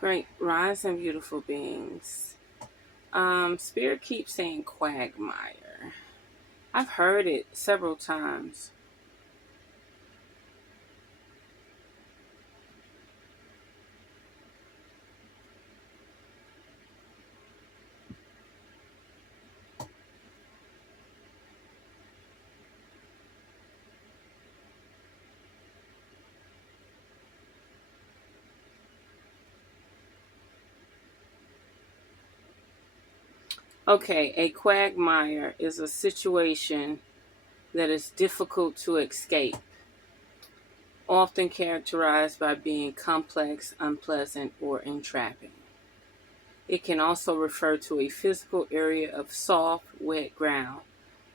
Great rise, beautiful beings. Spirit keeps saying Quagmire. I've heard it several times. Okay, a quagmire is a situation that is difficult to escape, often characterized by being complex, unpleasant, or entrapping. It can also refer to a physical area of soft, wet ground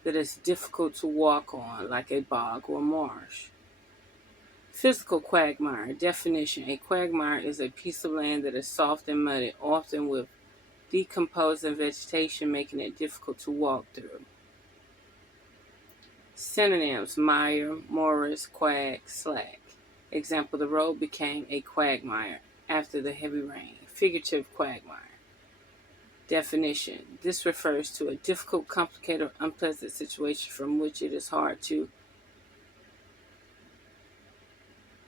that is difficult to walk on, like a bog or marsh. Physical quagmire. Definition: a quagmire is a piece of land that is soft and muddy, often with decomposing vegetation, making it difficult to walk through. Synonyms: mire, morass, quag, slack. Example: the road became a quagmire after the heavy rain. Figurative quagmire. Definition: this refers to a difficult, complicated, or unpleasant situation from which it is hard to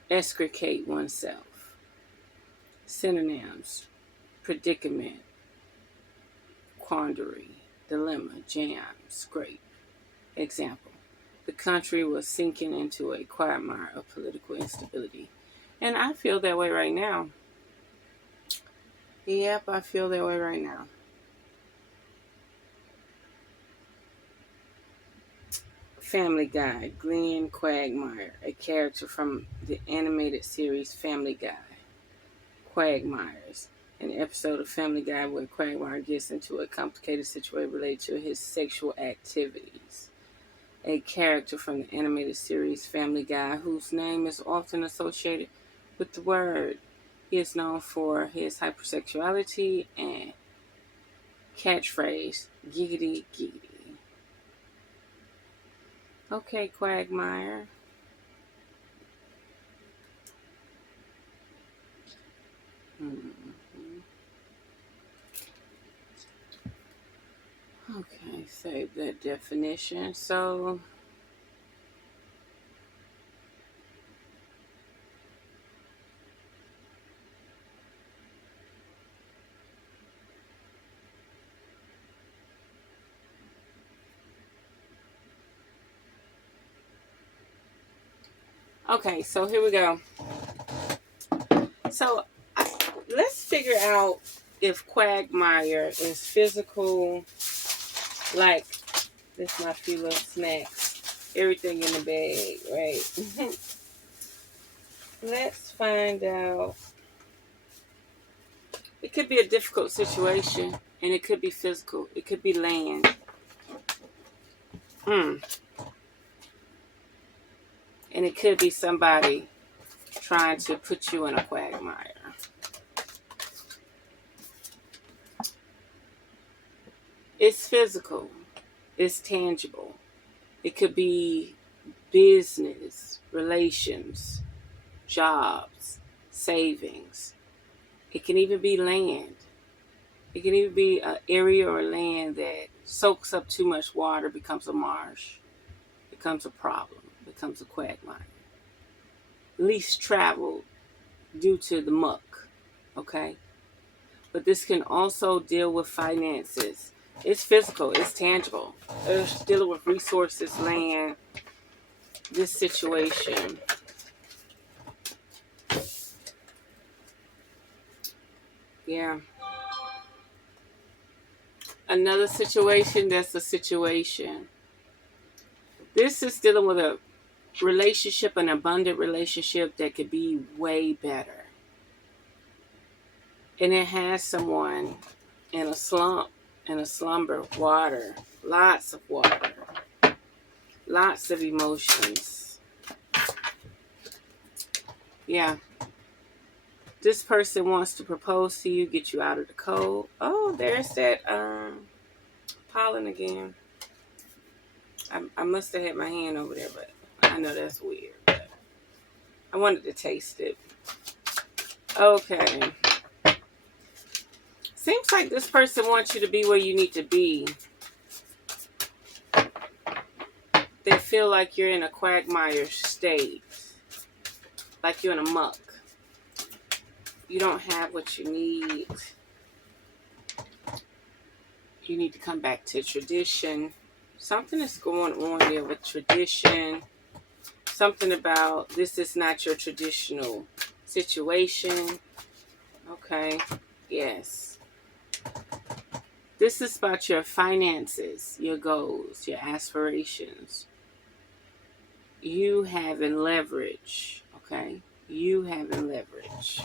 extricate oneself. Synonyms: predicament, quandary, dilemma, jam, scrape. Example: the country was sinking into a quagmire of political instability. And I feel that way right now. Yep, I feel that way right now. Family Guy, Glenn Quagmire, a character from the animated series Family Guy. Quagmires, an episode of Family Guy where Quagmire gets into a complicated situation related to his sexual activities. A character from the animated series Family Guy whose name is often associated with the word. He is known for his hypersexuality and catchphrase, giggity giggity. Okay, Quagmire. Mm-hmm. Okay, save that definition. So, okay, so here we go. So, let's figure out if Quagmire is physical, like this my few little snacks, everything in the bag, right? Let's find out. It could be a difficult situation, and it could be physical. It could be land. And it could be somebody trying to put you in a quagmire. It's physical. It's tangible. It could be business, relations, jobs, savings. It can even be land. It can even be an area or land that soaks up too much water, becomes a marsh, becomes a problem, becomes a quagmire. Least traveled due to the muck, okay? But this can also deal with finances. It's physical, it's tangible. It's dealing with resources, land, this situation. Yeah. Another situation that's a situation. This is dealing with a relationship, an abundant relationship that could be way better. And it has someone in a slump, in a slumber, water, lots of water, lots of emotions. Yeah. This person wants to propose to you, get you out of the cold. Oh, there's that pollen again. I must have had my hand over there, but I know that's weird. But I wanted to taste it. Okay. Seems like this person wants you to be where you need to be. They feel like you're in a quagmire state. Like you're in a muck. You don't have what you need. You need to come back to tradition. Something is going on here with tradition. Something about this is not your traditional situation. Okay. Yes. This is about your finances, your goals, your aspirations. You having leverage. Okay. You having leverage.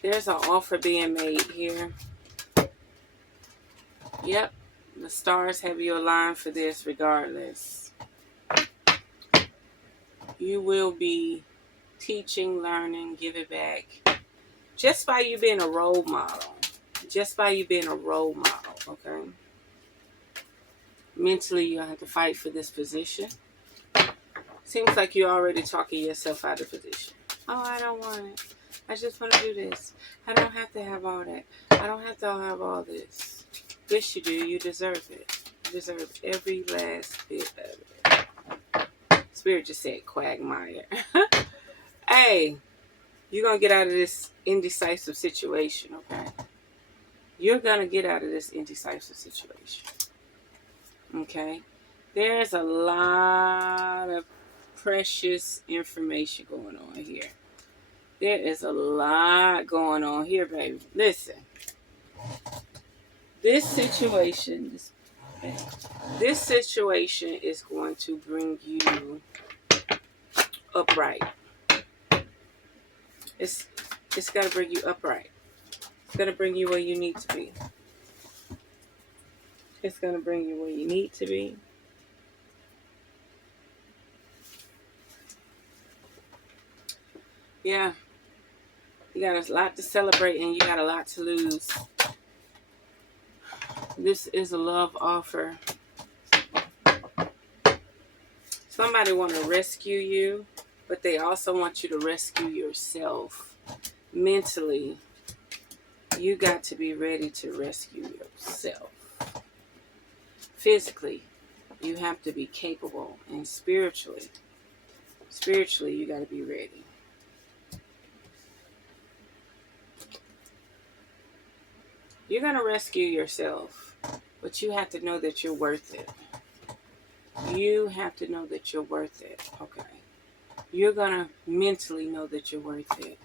There's an offer being made here. Yep. The stars have you aligned for this regardless. You will be teaching, learning, giving back. Just by you being a role model. Just by you being a role model, okay? Mentally, you have to fight for this position. Seems like you're already talking yourself out of position. Oh, I don't want it. I just want to do this. I don't have to have all that. I don't have to have all this. Yes, you do. You deserve it. You deserve every last bit of it. Spirit just said Quagmire. Hey, you're going to get out of this indecisive situation, okay? You're going to get out of this indecisive situation. Okay? There's a lot of precious information going on here. There is a lot going on here, baby. Listen. This situation is going to bring you upright. It's got to bring you upright. It's going to bring you where you need to be. It's going to bring you where you need to be. Yeah. You got a lot to celebrate and you got a lot to lose. This is a love offer. Somebody want to rescue you, but they also want you to rescue yourself. Mentally, you got to be ready to rescue yourself. Physically, you have to be capable. And spiritually, you got to be ready. You're going to rescue yourself, but you have to know that you're worth it. You have to know that you're worth it, okay? You're going to mentally know that you're worth it.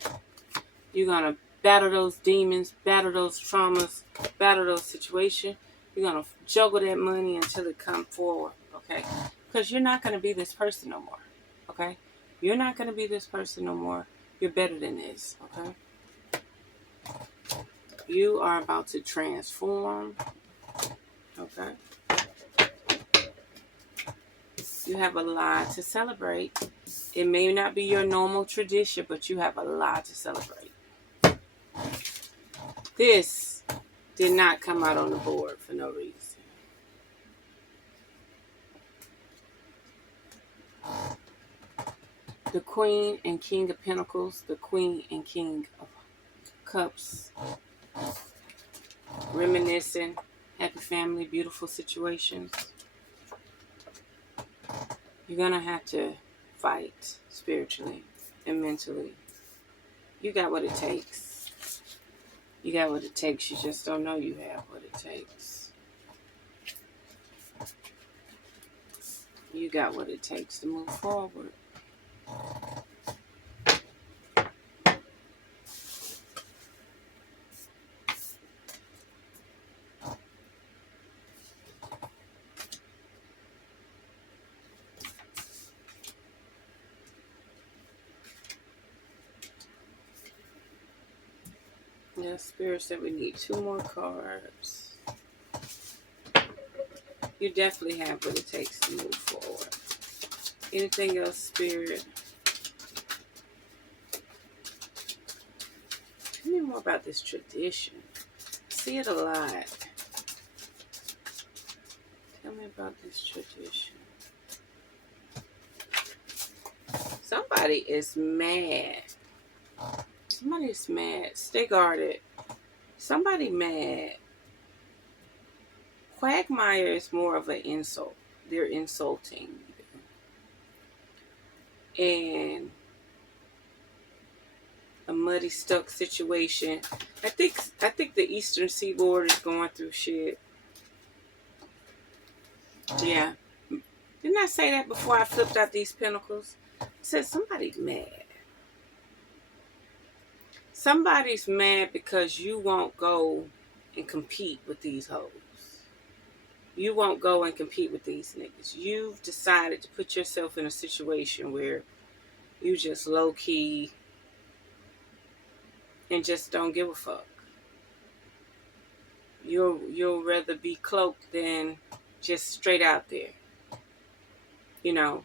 You're going to battle those demons, battle those traumas, battle those situations. You're going to juggle that money until it comes forward, okay? Because you're not going to be this person no more, okay? You're not going to be this person no more. You're better than this, okay? You are about to transform, okay? You have a lot to celebrate. It may not be your normal tradition, but you have a lot to celebrate. This did not come out on the board for no reason. The Queen and King of Pentacles, the Queen and King of Cups. Reminiscing, happy family, beautiful situations. You're going to have to fight spiritually and mentally. You got what it takes. You got what it takes. You just don't know you have what it takes. You got what it takes to move forward. Yeah, Spirit said we need 2 more cards. You definitely have what it takes to move forward. Anything else, Spirit? Tell me more about this tradition. I see it a lot. Tell me about this tradition. Somebody is mad Somebody's mad. Stay guarded. Somebody mad. Quagmire is more of an insult. They're insulting you. And a muddy, stuck situation. I think the Eastern Seaboard is going through shit. Yeah. Didn't I say that before I flipped out these pentacles? I said somebody's mad. Somebody's mad because you won't go and compete with these hoes. You won't go and compete with these niggas. You've decided to put yourself in a situation where you just low-key and just don't give a fuck. You'll rather be cloaked than just straight out there. You know,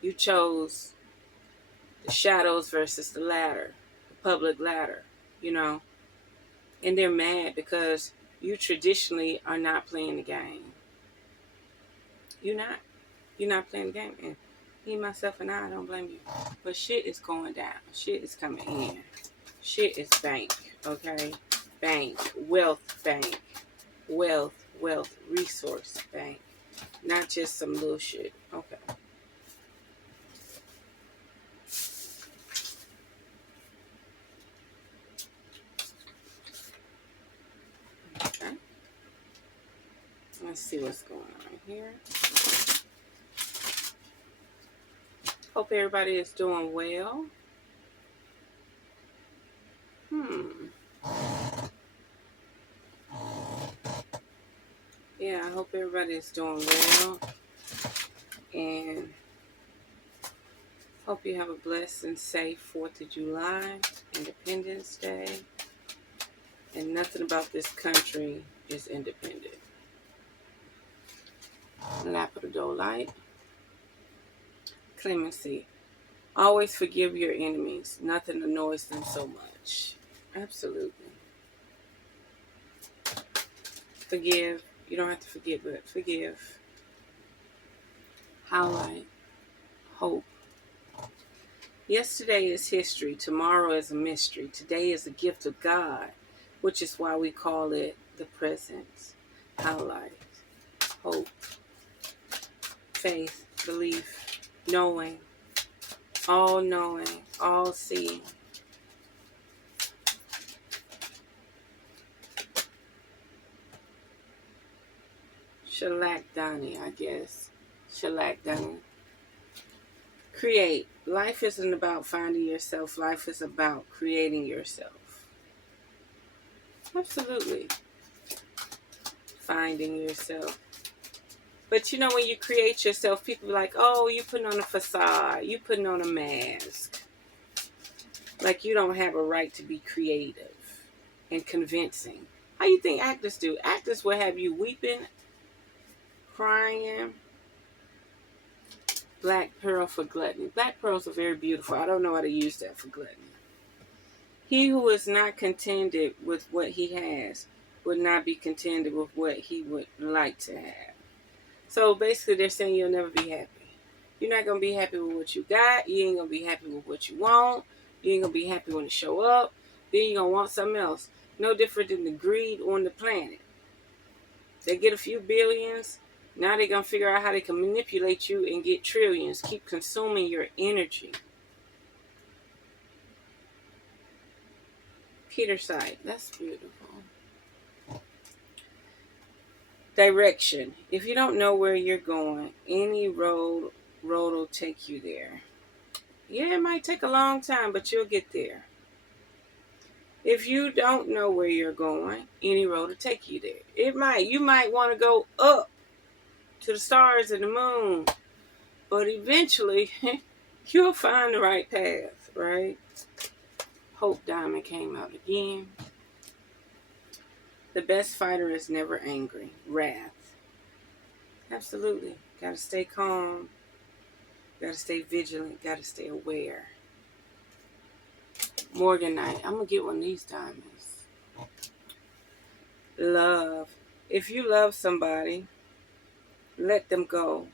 you chose the shadows versus the ladder, the public ladder, you know. And they're mad because you traditionally are not playing the game. You're not playing the game. And me, myself, and I don't blame you. But shit is going down. Shit is coming in. Shit is bank, okay? Bank, wealth bank. Wealth, resource bank. Not just some little shit. Okay. Okay. Let's see what's going on here. Hope everybody is doing well. Yeah, I hope everybody is doing well. And hope you have a blessed and safe 4th of July, Independence Day. And nothing about this country is independent. Lapidolite. Clemency. Always forgive your enemies. Nothing annoys them so much. Absolutely. Forgive. You don't have to forget, but forgive. Highlight. Hope. Yesterday is history. Tomorrow is a mystery. Today is a gift of God, which is why we call it the present. Highlight. Hope. Faith. Belief. Knowing. All knowing. All seeing. Shellac Donnie, I guess. Shellac Donnie. Create. Life isn't about finding yourself. Life is about creating yourself. Absolutely. Finding yourself. But you know, when you create yourself, people are like, oh, you putting on a facade. You putting on a mask. Like you don't have a right to be creative and convincing. How you think actors do? Actors will have you weeping, crying. Black pearl for gluttony. Black pearls are very beautiful. I don't know how to use that for gluttony. He who is not contented with what he has would not be contented with what he would like to have. So basically they're saying you'll never be happy. You're not going to be happy with what you got. You ain't going to be happy with what you want. You ain't going to be happy when it show up. Then you're going to want something else. No different than the greed on the planet. They get a few billions. Now they're going to figure out how they can manipulate you and get trillions. Keep consuming your energy. Peter site. That's beautiful. Direction. If you don't know where you're going, any road will take you there. Yeah, it might take a long time, but you'll get there. If you don't know where you're going, any road will take you there. You might want to go up to the stars and the moon, but eventually you'll find the right path, right? Hope Diamond came out again. The best fighter is never angry. Wrath. Absolutely. Gotta stay calm. Gotta stay vigilant. Gotta stay aware. Morganite. I'm gonna get one of these diamonds. Love. If you love somebody, let them go.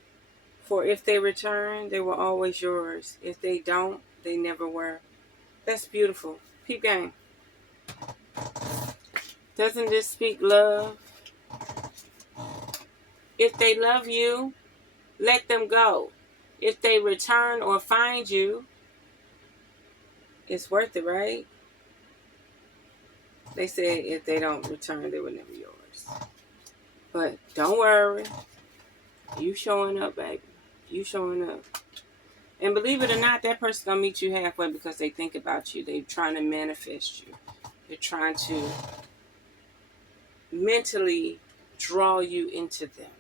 For if they return, they were always yours. If they don't, they never were. That's beautiful. Peep game. Doesn't this speak love? If they love you, let them go. If they return or find you, it's worth it, right? They say if they don't return, they were never yours. But don't worry. You showing up, baby. You showing up. And believe it or not, that person's going to meet you halfway because they think about you. They're trying to manifest you. They're trying to mentally draw you into them.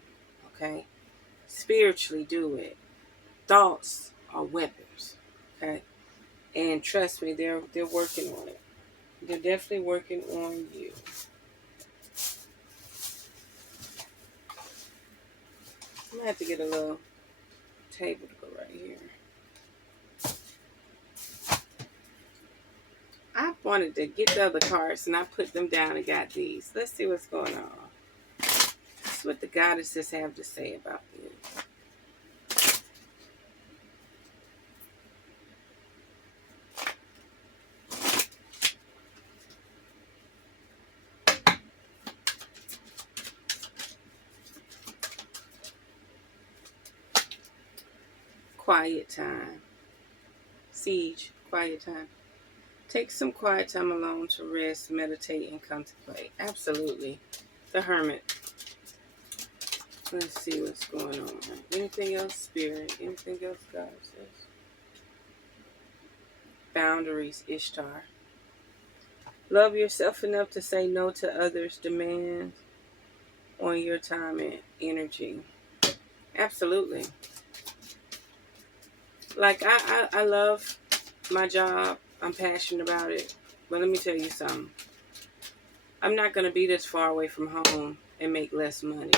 Okay? Spiritually do it. Thoughts are weapons. Okay? And trust me, they're working on it. They're definitely working on you. I'm going to have to get a little table to go right here. I wanted to get the other cards and I put them down and got these. Let's see what's going on. This is what the goddesses have to say about this. Quiet time. Siege, quiet time. Take some quiet time alone to rest, meditate, and contemplate. Absolutely. The Hermit. Let's see what's going on. Anything else, Spirit? Anything else, Goddesses? Boundaries, Ishtar. Love yourself enough to say no to others' demands on your time and energy. Absolutely. Like, I love my job. I'm passionate about it. But let me tell you something. I'm not going to be this far away from home and make less money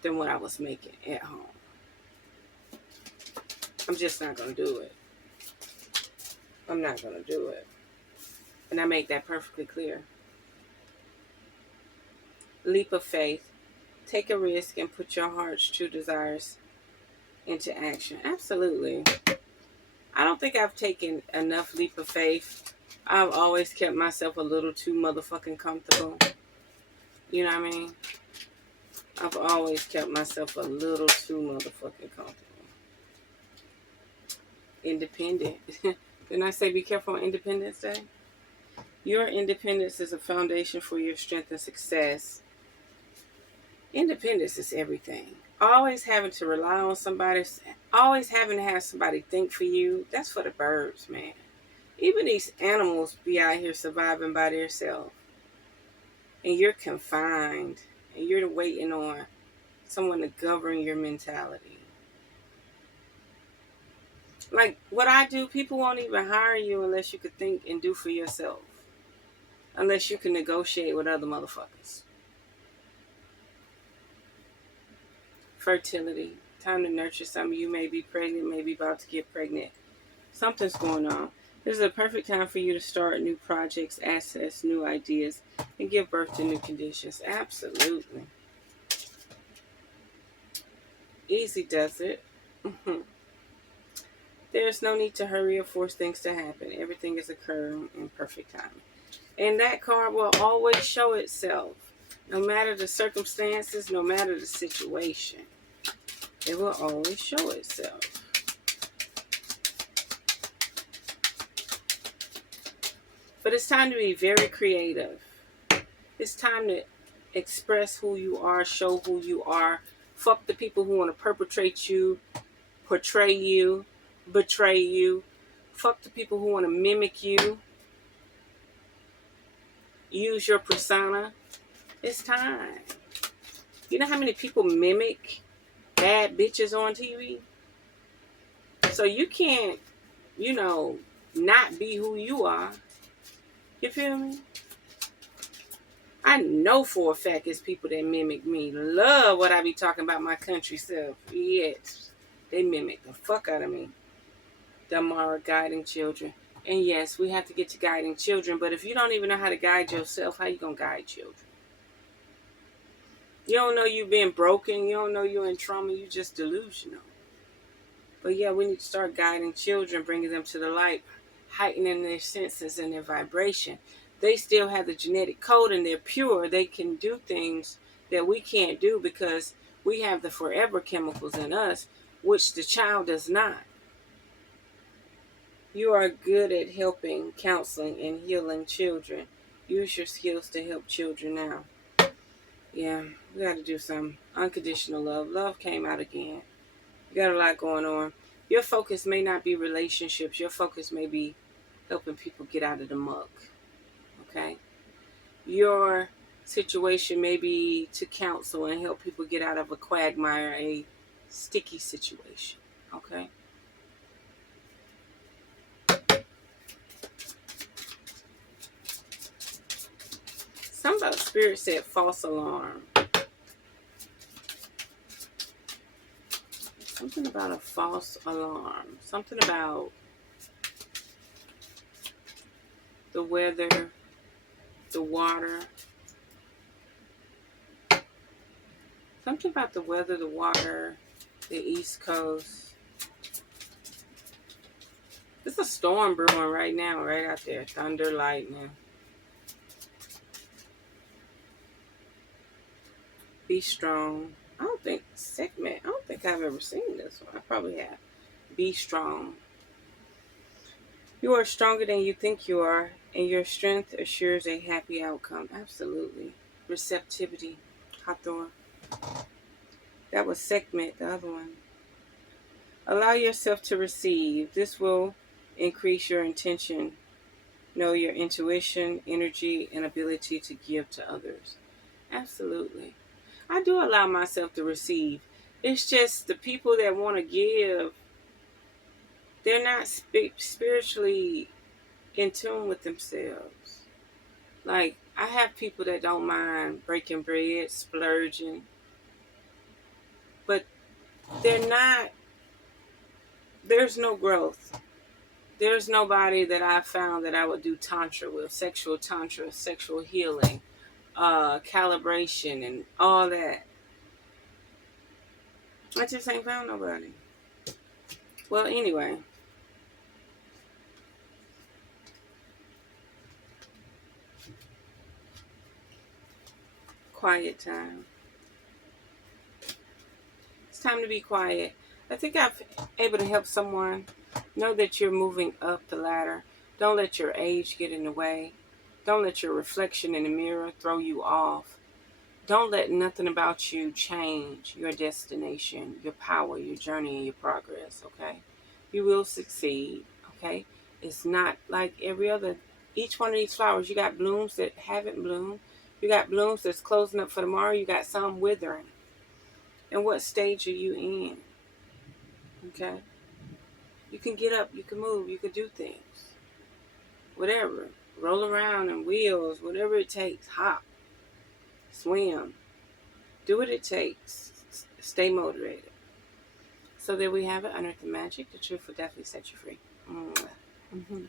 than what I was making at home. I'm just not going to do it. I'm not going to do it. And I make that perfectly clear. Leap of faith. Take a risk and put your heart's true desires into action. Absolutely. I don't think I've taken enough leap of faith. I've always kept myself a little too motherfucking comfortable. You know what I mean? I've always kept myself a little too motherfucking comfortable. Independent. Didn't I say be careful on Independence Day? Your independence is a foundation for your strength and success. Independence is everything. Always having to rely on somebody, always having to have somebody think for you, that's for the birds, man. Even these animals be out here surviving by themselves. And you're confined. And you're waiting on someone to govern your mentality. Like what I do, people won't even hire you unless you could think and do for yourself. Unless you can negotiate with other motherfuckers. Fertility. Time to nurture something. You may be pregnant, maybe about to get pregnant. Something's going on. This is a perfect time for you to start new projects, access new ideas, and give birth to new conditions. Absolutely. Easy does it. There's no need to hurry or force things to happen. Everything is occurring in perfect time. And that card will always show itself. No matter the circumstances, no matter the situation. It will always show itself. But it's time to be very creative. It's time to express who you are, show who you are. Fuck the people who want to perpetrate you, portray you, betray you. Fuck the people who want to mimic you. Use your persona. It's time. You know how many people mimic bad bitches on TV? So you can't, not be who you are. You feel me? I know for a fact it's people that mimic me. Love what I be talking about my country self. Yes. They mimic the fuck out of me. Damara guiding children. And yes, we have to get to guiding children. But if you don't even know how to guide yourself, how you going to guide children? You don't know you've been broken. You don't know you're in trauma. You just delusional. But yeah, we need to start guiding children, bringing them to the light. heightening their senses and their vibration. They still have the genetic code and they're pure. They can do things that we can't do because we have the forever chemicals in us, which the child does not. You are good at helping, counseling, and healing children. Use your skills to help children now. Yeah, we got to do some unconditional love. Love came out again. You got a lot going on. Your focus may not be relationships. Your focus may be helping people get out of the muck. Okay? Your situation may be to counsel and help people get out of a quagmire, a sticky situation. Okay? Something about spirit said false alarm. Something about a false alarm. Something about the weather, the water. Something about the weather, the water, the East Coast. There's a storm brewing right now, right out there. Thunder, lightning. Be strong. I don't think I've ever seen this one. I probably have. Be strong. You are stronger than you think you are, and your strength assures a happy outcome. Absolutely. Receptivity. Hathor. That was Sekhmet, the other one. Allow yourself to receive. This will increase your intention. Know your intuition, energy, and ability to give to others. Absolutely. I do allow myself to receive. It's just the people that want to give, they're not spiritually in tune with themselves. Like, I have people that don't mind breaking bread, splurging, but they're not, there's no growth. There's nobody that I found that I would do tantra with, sexual tantra, sexual healing, calibration, and all that. I just ain't found nobody. Well, anyway. Quiet time. It's time to be quiet. I think I've able to help someone. Know that you're moving up the ladder. Don't let your age get in the way. Don't let your reflection in the mirror throw you off. Don't let nothing about you change your destination, your power, your journey, and your progress, okay? You will succeed, okay? It's not like every other. Each one of these flowers, you got blooms that haven't bloomed. You got blooms that's closing up for tomorrow. You got some withering. And what stage are you in? Okay? You can get up, you can move, you can do things. Whatever. Roll around in wheels, whatever it takes. Hop. Swim. Do what it takes. Stay motivated. So there we have it. Unearth the magic. The truth will definitely set you free. Mm-hmm.